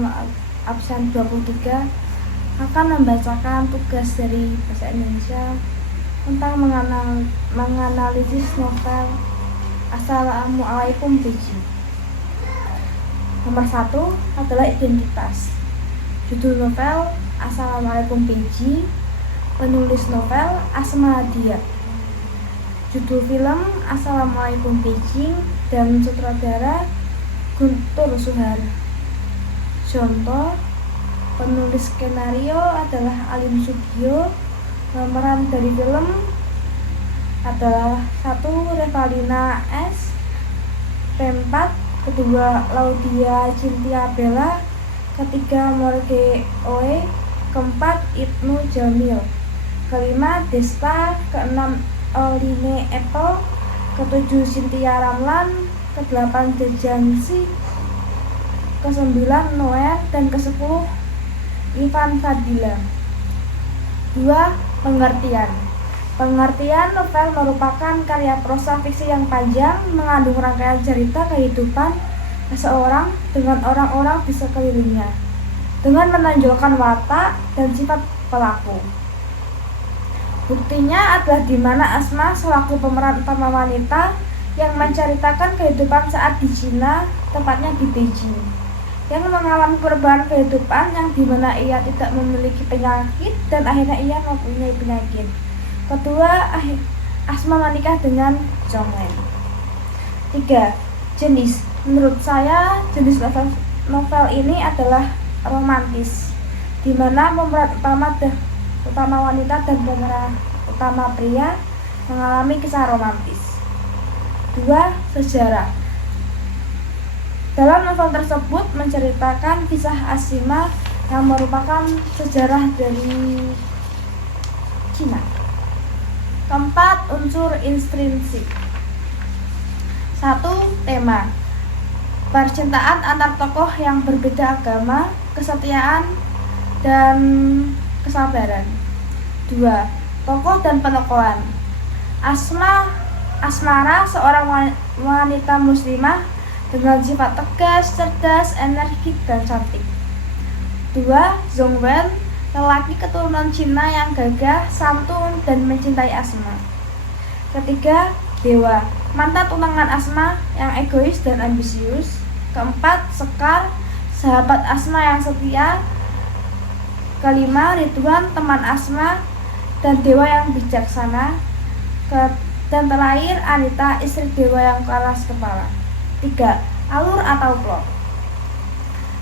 nomor absen 23 akan membacakan tugas dari Bahasa Indonesia tentang menganalisis novel Assalamualaikum PJ. Nomor 1 adalah identitas. Judul novel Assalamualaikum PJ, penulis novel Asma Dia. Judul film Assalamualaikum Beijing dan sutradara Guntur Suhar. Contoh, penulis skenario adalah Alim Sugiyo. Pemeran dari film adalah 1. Revalina S, P4, kedua Laudia Cynthia Bella, ketiga Morge Oe, keempat Ibnu Jamil, kelima Desta, keenam Oline Apple, ketujuh Cynthia Ramlan, kedelapan Dejansi, ke-9 Noel, dan ke-10 Ivan Fadila. 2. Pengertian novel merupakan karya prosa fiksi yang panjang, mengandung rangkaian cerita kehidupan seseorang dengan orang-orang di sekelilingnya, dengan menonjolkan watak dan sifat pelaku. Buktinya adalah di mana Asma selaku pemeran utama wanita yang menceritakan kehidupan saat di Cina, tepatnya di Beijing, yang mengalami perubahan kehidupan yang dimana ia tidak memiliki penyakit dan akhirnya ia mempunyai penyakit. Kedua, Asma menikah dengan Jonglen. 3. Jenis. Menurut saya, jenis novel ini adalah romantis, di mana pemeran utama wanita dan pemeran utama pria mengalami kisah romantis. 2. Sejarah. Dalam novel tersebut menceritakan kisah Asma yang merupakan sejarah dari Cina. 4. Unsur intrinsik. 1. Tema. Percintaan antar tokoh yang berbeda agama, kesetiaan, dan kesabaran. 2. Tokoh dan penokohan. Asmara, seorang wanita muslimah dengan sifat tegas, cerdas, energik, dan cantik. 2. Zhongwen, lelaki keturunan Cina yang gagah, santun, dan mencintai Asma. 3. Dewa, mantan tunangan Asma yang egois dan ambisius. 4. Sekar, sahabat Asma yang setia. 5. Ridwan, teman Asma dan Dewa yang bijaksana. Dan terakhir Anita, istri Dewa yang keras kepala. 3. Alur atau plot.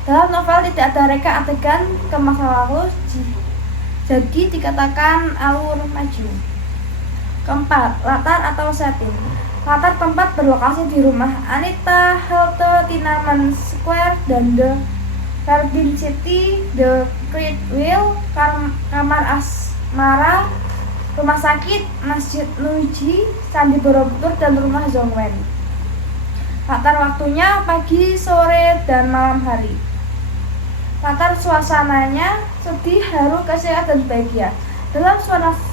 Dalam novel tidak ada reka adegan ke masa lalu, jadi dikatakan alur maju. 4. Latar atau setting. Latar tempat berlokasi di rumah Anita, halte Tiananmen Square, dan The Garden City, The Great Wheel, kamar Asmara, rumah sakit, Masjid Nuji, Candi Borobudur, dan rumah Zhongwen. Latar waktunya pagi, sore, dan malam hari. Latar suasananya sedih, haru, kecewa, dan bahagia. Dalam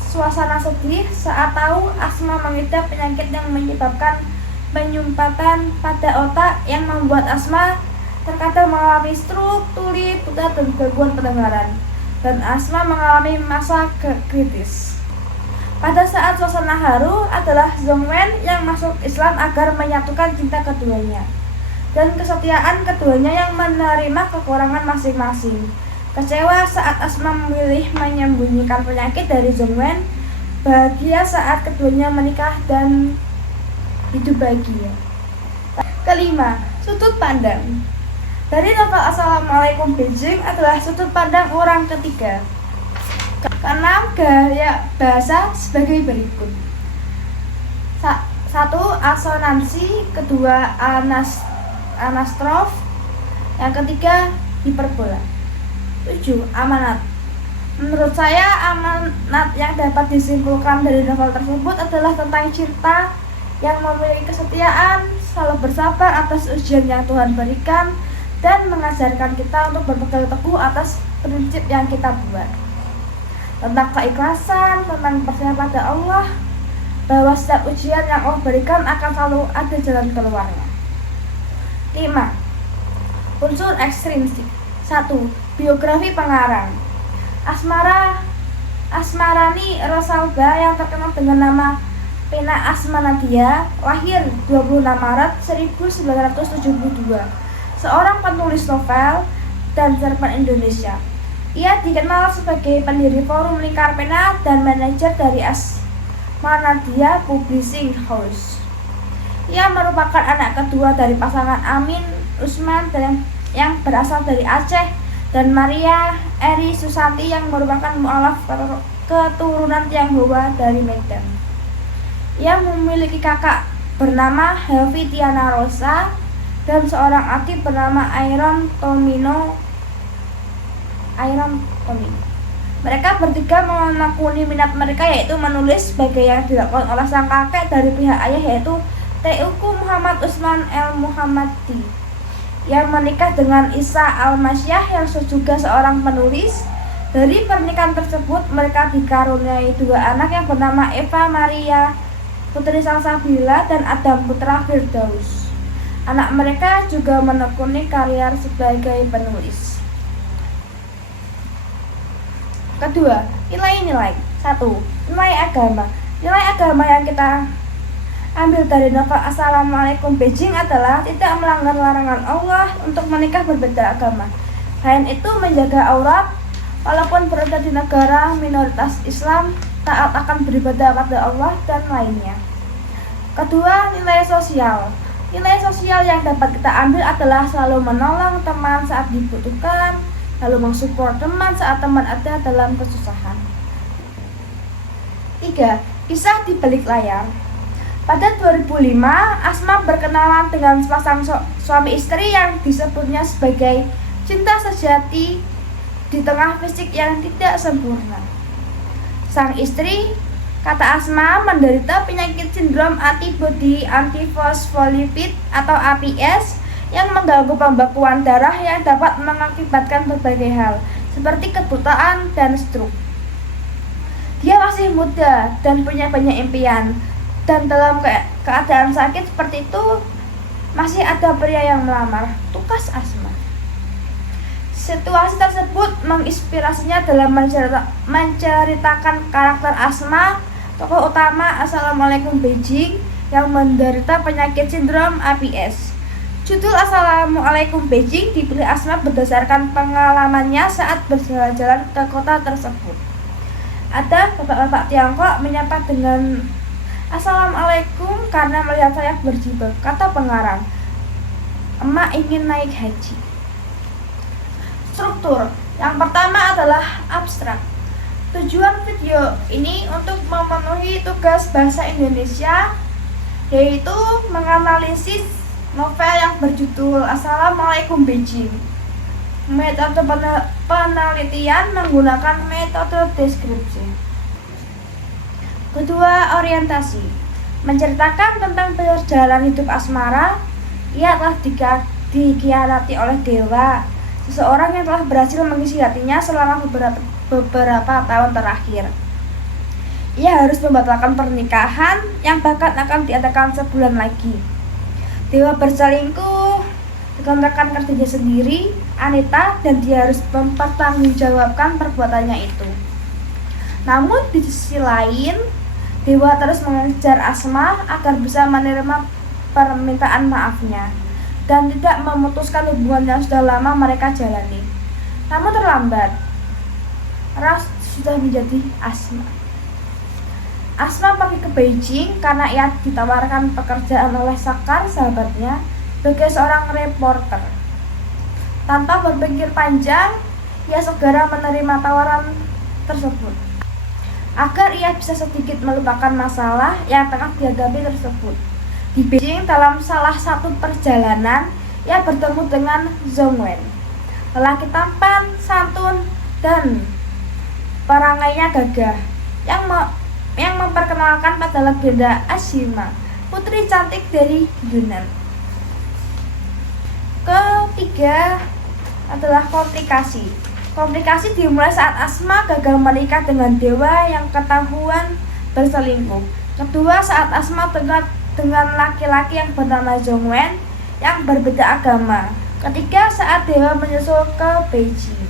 suasana sedih, saat tahu Asma mengidap penyakit yang menyebabkan penyumpatan pada otak yang membuat Asma terkadang mengalami stroke, tuli, buta, dan gangguan pendengaran. Dan Asma mengalami masa kritis. Pada saat suasana haru adalah Zhongwen yang masuk Islam agar menyatukan cinta keduanya, dan kesetiaan keduanya yang menerima kekurangan masing-masing. Kecewa saat Asma memilih menyembunyikan penyakit dari Zhongwen, bahagia saat keduanya menikah dan hidup bahagia. 5. Sudut pandang. Dari novel Assalamualaikum Beijing adalah sudut pandang orang ketiga. 6. Gaya bahasa sebagai berikut. 1. Asonansi, kedua anastrof, yang ketiga hiperbola. 7. Amanat. Menurut saya, amanat yang dapat disimpulkan dari novel tersebut adalah tentang cinta yang memiliki kesetiaan, selalu bersabar atas ujian yang Tuhan berikan, dan mengajarkan kita untuk berpegang teguh atas prinsip yang kita buat. Tentang keikhlasan, tentang percaya pada Allah, bahwa setiap ujian yang Allah berikan akan selalu ada jalan keluarnya. 5. Unsur ekstrinsik. 1. Biografi pengarang. Asmarani Rosalba yang terkenal dengan nama Pena Asma Nadia lahir 26 Maret 1972, seorang penulis novel dan cerpen Indonesia. Ia dikenal sebagai pendiri Forum Lingkar Pena dan manajer dari Asma Nadia Publishing House. Ia merupakan anak kedua dari pasangan Amin Usman yang berasal dari Aceh dan Maria Eri Susanti yang merupakan mualaf keturunan Tionghoa dari Medan. Ia memiliki kakak bernama Helvi Tiana Rosa dan seorang adik bernama Iron Tomino. Mereka bertiga menekuni minat mereka yaitu menulis sebagai yang dilakukan oleh sang kakek dari pihak ayah yaitu Teuku Muhammad Usman El Muhammadi yang menikah dengan Isa Al-Masyah yang juga seorang penulis. Dari pernikahan tersebut mereka dikaruniai 2 anak yang bernama Eva Maria Putri Salsabila dan Adam Putra Firdaus. Anak mereka juga menekuni karier sebagai penulis. Kedua, nilai-nilai. 1. Nilai agama. Nilai agama yang kita ambil dari novel Assalamualaikum Beijing adalah tidak melanggar larangan Allah untuk menikah berbeda agama. Selain itu menjaga aurat, walaupun berada di negara minoritas Islam, taat akan beribadah pada Allah dan lainnya. Kedua, nilai sosial. Nilai sosial yang dapat kita ambil adalah selalu menolong teman saat dibutuhkan, lalu mensupport teman saat teman ada dalam kesusahan. 3. Kisah di balik layar. Pada 2005, Asma berkenalan dengan sepasang suami istri yang disebutnya sebagai cinta sejati di tengah fisik yang tidak sempurna. Sang istri, kata Asma, menderita penyakit sindrom antibody antiphospholipid atau APS yang mengganggu pembekuan darah yang dapat mengakibatkan berbagai hal seperti kebutaan dan stroke. Dia masih muda dan punya banyak impian, dan dalam keadaan sakit seperti itu masih ada pria yang melamar, tukas Asma. Situasi tersebut menginspirasinya dalam menceritakan karakter Asma, tokoh utama Assalamualaikum Beijing yang menderita penyakit sindrom APS. Judul Assalamualaikum Beijing dipilih Asma berdasarkan pengalamannya saat berjalan-jalan ke kota tersebut. Ada bapak-bapak Tiongkok menyapa dengan Assalamualaikum karena melihat saya berjilbab, kata pengarang. Emak ingin naik haji. Struktur. Yang pertama adalah abstrak. Tujuan video ini untuk memenuhi tugas bahasa Indonesia, yaitu menganalisis novel yang berjudul Assalamualaikum Beijing. Metode penelitian menggunakan metode deskripsi. Kedua, orientasi. Menceritakan tentang perjalanan hidup asmara. Ia telah dikhianati oleh dewa, seseorang yang telah berhasil mengisi hatinya selama beberapa tahun terakhir. Ia harus membatalkan pernikahan yang bahkan akan diadakan sebulan lagi. Dewa berselingkuh dengan rekan kerjanya sendiri, Anita, dan dia harus mempertanggungjawabkan perbuatannya itu. Namun di sisi lain, Dewa terus mengejar Asma agar bisa menerima permintaan maafnya dan tidak memutuskan hubungan yang sudah lama mereka jalani. Namun terlambat, Ras sudah menjadi Asma. Asma pergi ke Beijing karena ia ditawarkan pekerjaan oleh Sakar, sahabatnya, sebagai seorang reporter. Tanpa berpikir panjang, ia segera menerima tawaran tersebut agar ia bisa sedikit melupakan masalah yang tengah dihadapi tersebut. Di Beijing, dalam salah satu perjalanan, ia bertemu dengan Zhong Wen, lelaki tampan, santun, dan perangainya gagah, yang memperkenalkan pada legenda Ashima, putri cantik dari Yunan. Ketiga adalah komplikasi. Komplikasi dimulai saat Asma gagal menikah dengan dewa yang ketahuan berselingkuh. Kedua, saat Asma dengan laki-laki yang bernama Zhong Wen yang berbeda agama. Ketiga, saat Dewa menyusul ke Beijing.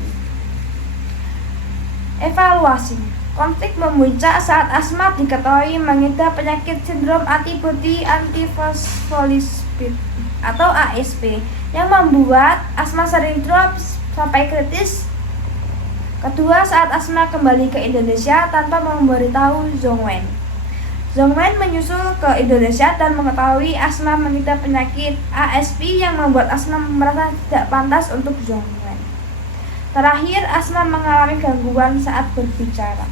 Evaluasi. Konflik memuncak saat Asma diketahui mengidap penyakit sindrom antibodi antifosfolipid atau ASP yang membuat Asma sering drop sampai kritis. Kedua, saat Asma kembali ke Indonesia tanpa memberitahu Zhongwen. Zhongwen menyusul ke Indonesia dan mengetahui Asma mengidap penyakit ASP yang membuat Asma merasa tidak pantas untuk Zhongwen. Terakhir, Asma mengalami gangguan saat berbicara.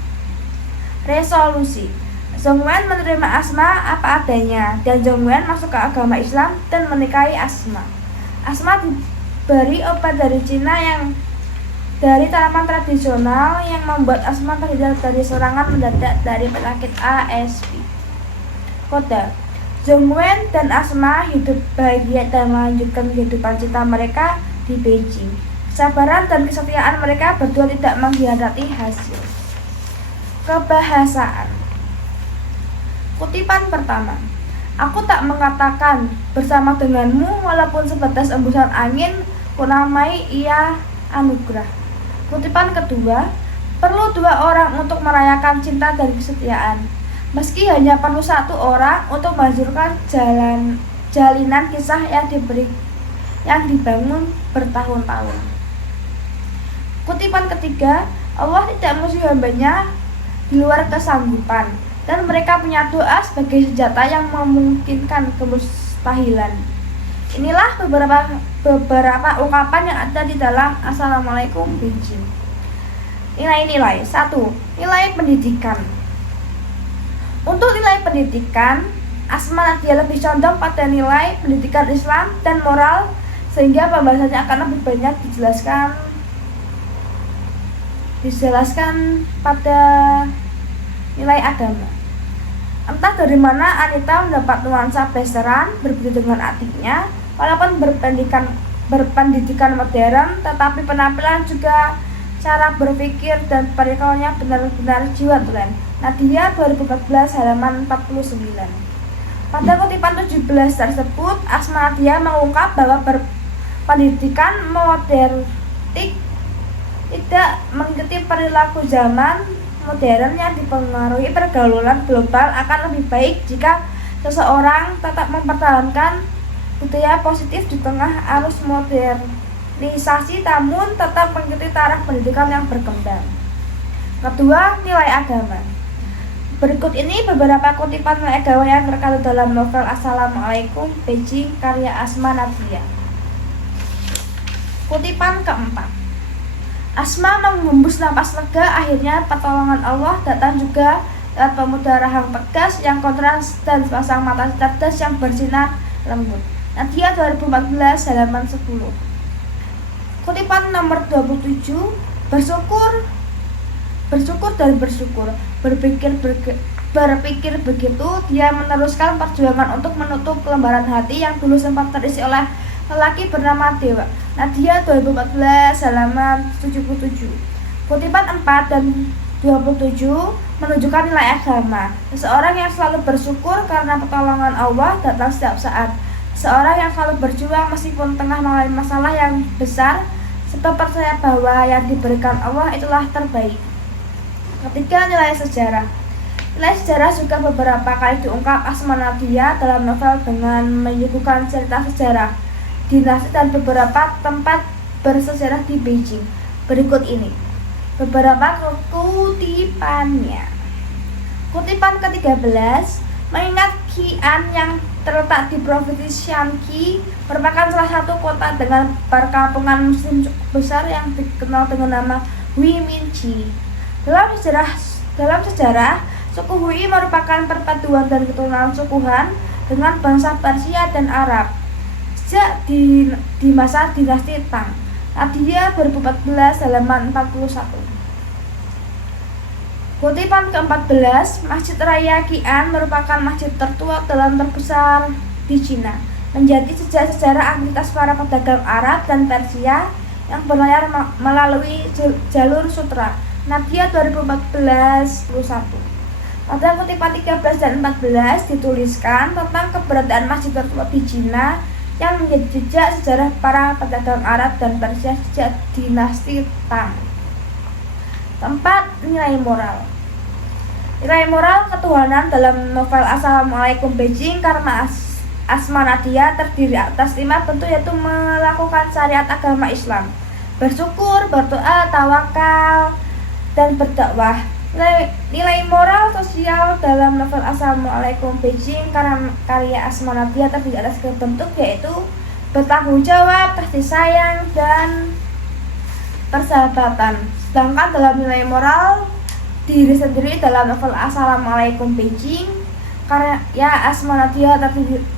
Resolusi. Zhongwen menerima Asma apa adanya dan Zhongwen masuk ke agama Islam dan menikahi Asma. Asma diberi obat dari Cina yang dari tanaman tradisional yang membuat Asma terhindar dari serangan mendadak dari penyakit ASP. Kode. Zhongwen dan Asma hidup bahagia dan melanjutkan kehidupan cinta mereka di Beijing. Kesabaran dan kesetiaan mereka berdua tidak mengkhianati hasil. Kebahasaan. Kutipan pertama. Aku tak mengatakan bersama denganmu walaupun sebatas embusan angin, kunamai ia anugerah. Kutipan kedua. Perlu dua orang untuk merayakan cinta dan kesetiaan. Meski hanya perlu satu orang untuk menghancurkan jalinan kisah yang dibangun bertahun-tahun. Kutipan ketiga. Allah tidak musuhi hambanya di luar kesanggupan, dan mereka punya doa sebagai senjata yang memungkinkan kemustahilan. Inilah beberapa ungkapan yang ada di dalam Assalamualaikum Beijing. Nilai-nilai. 1. Nilai pendidikan. Untuk nilai pendidikan, Asma Nadia lebih condong pada nilai pendidikan Islam dan moral, sehingga pembahasannya akan lebih banyak dijelaskan pada nilai agama. Entah dari mana Anita mendapat nuansa besaran berbeda dengan adiknya, walaupun berpendidikan modern, tetapi penampilan juga cara berpikir dan perilakunya benar-benar jiwa tulen. Nadia 2014 halaman 49. Pada kutipan 17 tersebut, Asma Nadia mengungkap bahwa berpendidikan modernik tidak mengikuti perilaku zaman modern yang dipengaruhi pergaulan global. Akan lebih baik jika seseorang tetap mempertahankan budaya positif di tengah arus modernisasi, namun tetap mengikuti taraf pendidikan yang berkembang. Kedua, nilai agama. Berikut ini beberapa kutipan nilai agama yang terkandung dalam novel Assalamualaikum Beijing karya Asma Nadia. Kutipan keempat. Asma menghembus napas lega, akhirnya pertolongan Allah datang juga lewat pemuda rahang tegas yang kontras dan sepasang mata cerdas yang bersinar lembut. Nadia 2014 halaman 10. Kutipan nomor 27. Bersyukur dan bersyukur. Berpikir begitu, dia meneruskan perjuangan untuk menutup lembaran hati yang dulu sempat terisi oleh lelaki bernama Dewa. Nadia 2014 halaman 77. Kutipan 4 dan 27 menunjukkan nilai agama. Seseorang yang selalu bersyukur karena pertolongan Allah datang setiap saat. Seorang yang selalu berjuang meskipun tengah mengalami masalah yang besar, sebab percaya bahwa yang diberikan Allah itulah terbaik. Ketiga, nilai sejarah. Nilai sejarah juga beberapa kali diungkap Asma Nadia dalam novel dengan menyuguhkan cerita sejarah, dinasti dan beberapa tempat bersejarah di Beijing. Berikut ini beberapa kutipannya. Kutipan ke-13, mengingat Xi'an yang terletak di provinsi Shanxi merupakan salah satu kota dengan perkampungan muslim cukup besar yang dikenal dengan nama Hui Minchi. Dalam sejarah, suku Hui merupakan perpaduan dan keturunan suku Han dengan bangsa Persia dan Arab sejak di masa dinasti Tang. Nadia 2014 halaman 41. Kutipan ke-14, Masjid Raya Xi'an merupakan masjid tertua dan terbesar di Cina, menjadi jejak sejarah aktivitas para pedagang Arab dan Persia yang berlayar melalui jalur sutra. Nadia 2014 21. Pada kutipan 13 dan 14 dituliskan tentang keberadaan masjid tertua di Cina yang menjadi jejak sejarah para pedagang Arab dan Persia sejak dinasti Tang. Keempat, nilai moral. Nilai moral ketuhanan dalam novel Assalamualaikum Beijing karena Asma Nadia terdiri atas 5 bentuk, yaitu melakukan syariat agama Islam, bersyukur, berdoa, tawakal, dan berdakwah. Nilai moral sosial dalam novel Assalamualaikum Beijing karya Asma Nadia terdiri atas 3 bentuk, yaitu bertanggung jawab, kasih sayang, dan persahabatan. Sedangkan dalam nilai moral diri sendiri dalam novel Assalamualaikum Beijing karya Asma Nadia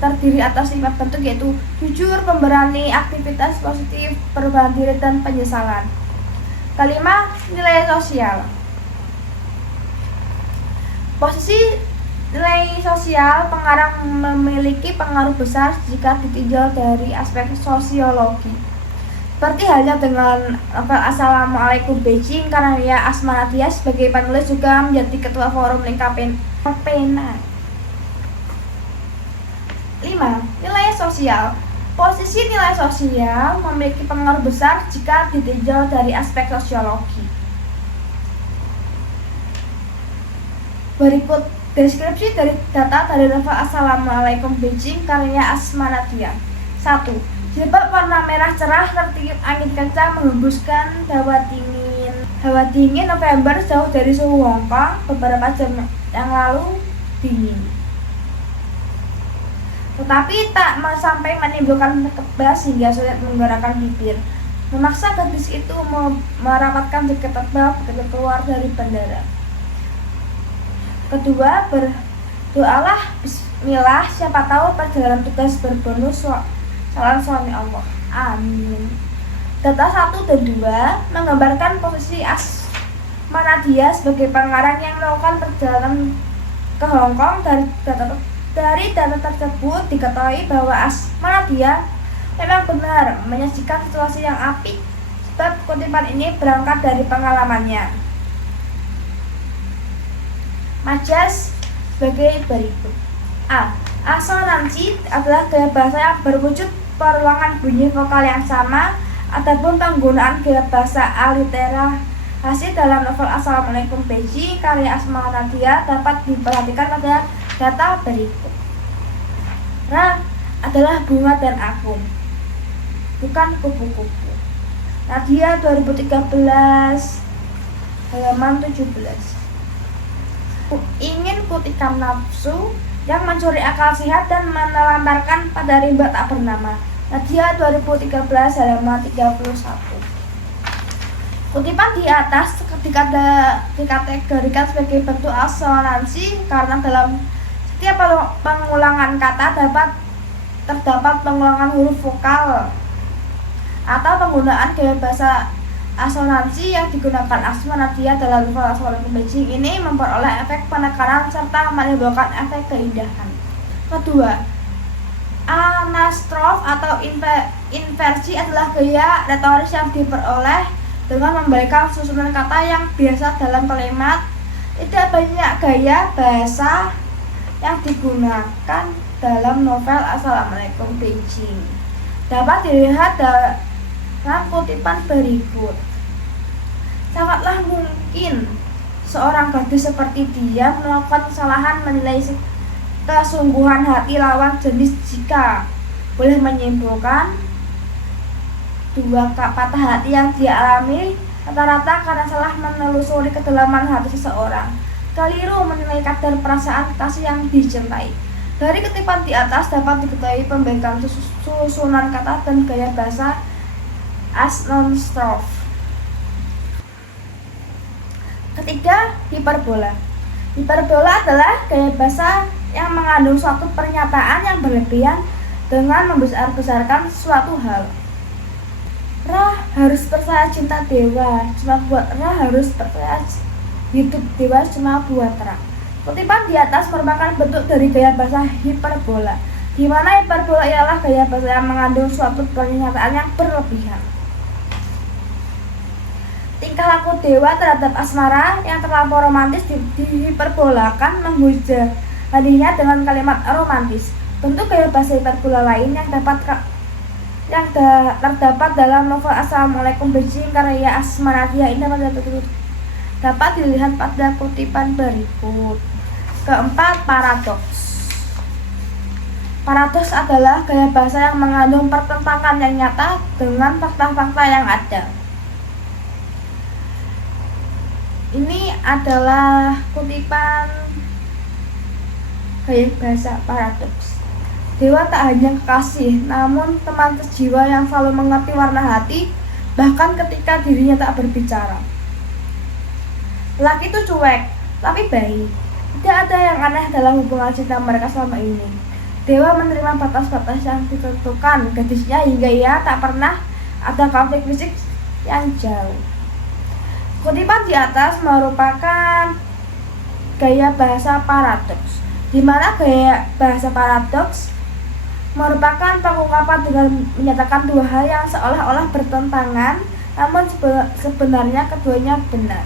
terdiri atas 5 bentuk, yaitu jujur, pemberani, aktivitas positif, perubahan diri, dan penyesalan. Kelima, nilai sosial. Posisi nilai sosial pengarang memiliki pengaruh besar jika ditinjau dari aspek sosiologi. Seperti halnya dengan novel Assalamualaikum Beijing karya Asma Nadia, sebagai penulis juga menjadi ketua forum lingkap pena. 5. Nilai sosial. Posisi nilai sosial memiliki pengaruh besar jika ditinjau dari aspek sosiologi. Berikut deskripsi dari data dari novel Assalamualaikum Beijing karya Asma Nadia. 1. Jilbab warna merah cerah tertiup angin kencang menghembuskan hawa dingin November jauh dari suhu Hong Kong beberapa jam yang lalu dingin, tetapi tak sampai menimbulkan kebas hingga sulit menggerakkan bibir, memaksa gadis itu merapatkan jaket tebal begitu keluar dari bandara. Kedua, berdoalah bismillah, siapa tahu perjalanan tugas berbonus calon suami Allah. Amin. Data 1 dan 2 menggambarkan posisi Asma Nadia sebagai pengarang yang melakukan perjalanan ke Hong Kong. Dari data tersebut diketahui bahwa Asma Nadia memang benar menyajikan situasi yang apik, sebab kutipan ini berangkat dari pengalamannya. Majas sebagai berikut. A. Asonansi adalah gaya bahasa yang berwujud perulangan bunyi vokal yang sama. Adapun penggunaan gaya bahasa aliterasi dalam novel Assalamualaikum Beijing karya Asma Nadia dapat diperhatikan pada data berikut. Ra adalah bunga dan akum, bukan kupu-kupu. Nadia 2013 halaman 17. Ingin kutikam nafsu yang mencuri akal sehat dan menelantarkan pada rimba tak bernama. Nadia 2013 halaman 31. Kutipan di atas dikategorikan sebagai bentuk asonansi karena dalam setiap pengulangan kata terdapat pengulangan huruf vokal atau penggunaan gaya bahasa asonansi yang digunakan Asma Nadia dalam novel Assalamualaikum Beijing ini memperoleh efek penekanan serta menimbulkan efek keindahan. Kedua, anastrof atau inversi adalah gaya retoris yang diperoleh dengan membalikan susunan kata yang biasa dalam kalimat. Tidak banyak gaya bahasa yang digunakan dalam novel Assalamualaikum Beijing. Dapat dilihat dalam kutipan berikut. Sangatlah mungkin seorang gadis seperti dia melakukan kesalahan menilai kesungguhan hati lawan jenis jika boleh menyimpulkan 2 patah hati yang dia alami rata-rata karena salah menelusuri kedalaman hati seseorang, keliru menilai kadar perasaan kasih yang dicintai. Dari kutipan di atas dapat diketahui pembaikan susunan kata dan gaya bahasa asnonstrof. Ketiga, hiperbola. Hiperbola adalah gaya bahasa yang mengandung suatu pernyataan yang berlebihan dengan membesar-besarkan suatu hal. Ra harus percaya cinta dewa, cuma buat Ra harus percaya hidup dewa cuma buat Ra. Kutipan di atas merupakan bentuk dari gaya bahasa hiperbola, di mana hiperbola ialah gaya bahasa yang mengandung suatu pernyataan yang berlebihan. Tingkah laku dewa terhadap asmara yang terlampau romantis dihiperbolakan menghujaninya dengan kalimat romantis. Bentuk gaya bahasa hiperbola lain yang terdapat dalam novel Assalamualaikum Beijing karya Asma Nadia ini dapat dilihat pada kutipan berikut. Keempat, paradoks. Paradoks adalah gaya bahasa yang mengandung pertentangan yang nyata dengan fakta-fakta yang ada. Ini adalah kutipan gaya bahasa paradoks. Dewa tak hanya kekasih, namun teman sejiwa yang selalu mengerti warna hati, bahkan ketika dirinya tak berbicara. Laki itu cuek, tapi baik. Tidak ada yang aneh dalam hubungan cinta mereka selama ini. Dewa menerima batas-batas yang ditentukan gadisnya hingga ia tak pernah ada konflik fisik yang jauh. Kutipan di atas merupakan gaya bahasa paradoks, di mana gaya bahasa paradoks merupakan pengungkapan dengan menyatakan dua hal yang seolah-olah bertentangan, namun sebenarnya keduanya benar.